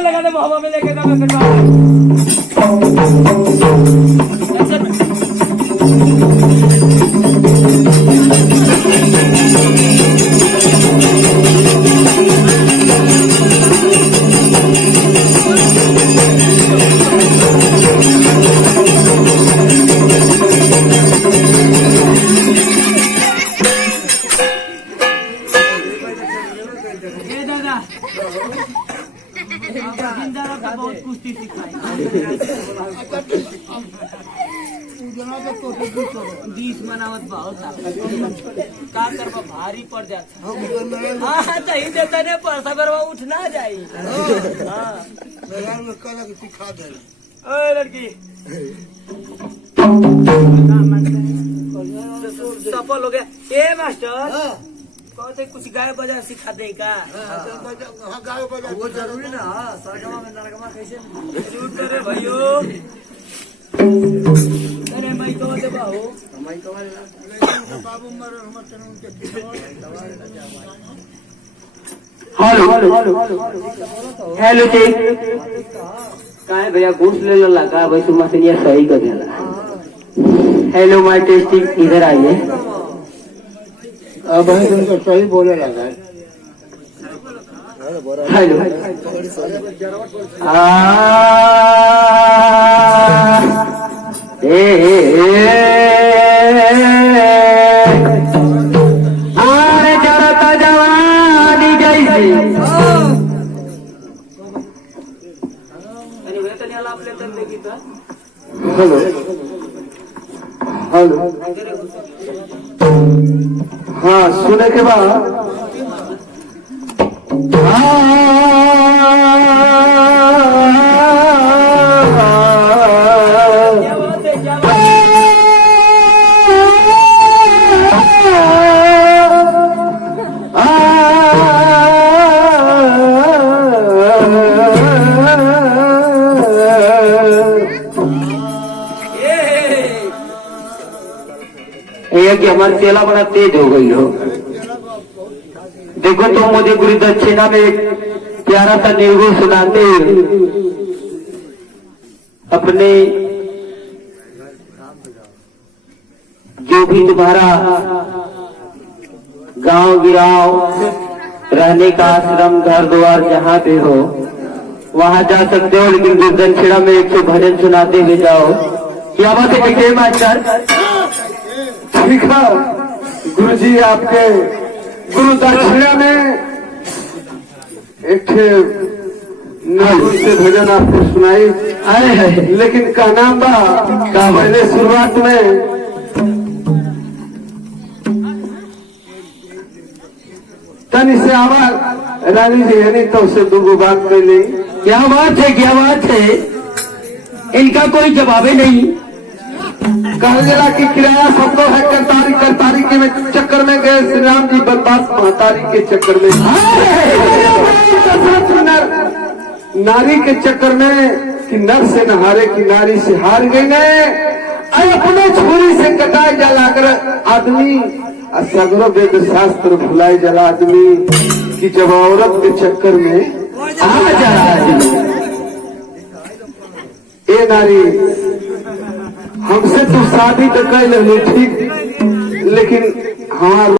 लगा दे हवा में लेके बहुत कुश्ती सिखाई 20 मनावत बहुत का करवा भारी पड़ जाता। हाँ चाहिए देता ने पैसा बरवा उठ ना जाई। सिखा दे लड़की सफल हो गया। ए मास्टर कहते कुछ गाय बजा सिखा दे का? गाय बजा वो जरूरी ना। सरगमा में नरगमा कैसे शुरू करे भाइयों? अरे मैं तो दे बाबू मैं तो बाबू मर मत उनके हेलो हेलो जी काहे भैया घूस ले लगा भाई तुम मशीनिया सही कर देला। हेलो माय टेस्टिंग इधर आइए। अब तुमको सही बोले लगा। हेलो जरा जवानी जैसी हेलो हेलो हाँ सुने के बाद कि हमारी चेला बड़ा तेज हो गई हो। देखो तो मुझे गुरु दक्षिणा में एक प्यारा सा निर्गुण सुनाते अपने जो भी तुम्हारा गांव गिराव रहने का आश्रम घर द्वार जहाँ पे हो वहाँ जा सकते हो, लेकिन गुरु दक्षिणा में 100 भजन सुनाते हुए जाओ। क्या बात है बेटे मास्टर? ठीक है गुरु जी, आपके गुरु दक्षिणा में एक से भजन आपको सुनाई आए हैं, लेकिन का नाम बा का पहले शुरुआत में तन इसे आवाज रानी जी है नहीं तो उससे 2 बात कर ली। क्या बात है क्या बात है? इनका कोई जवाब नहीं। कहा जला की किराया सब है करतारी के चक्कर में गए श्री राम जी बदमाश महतारी के चक्कर में नारी के चक्कर में कि नर से न हारे की नारी से हार गई ने अपने छुरी से कटाए जला कर आदमी सगरो वेद शास्त्र भुलाए जला आदमी कि जब औरत के चक्कर में आ जा ए नारी हमसे तो शादी तो कर ले ठीक, लेकिन हमारा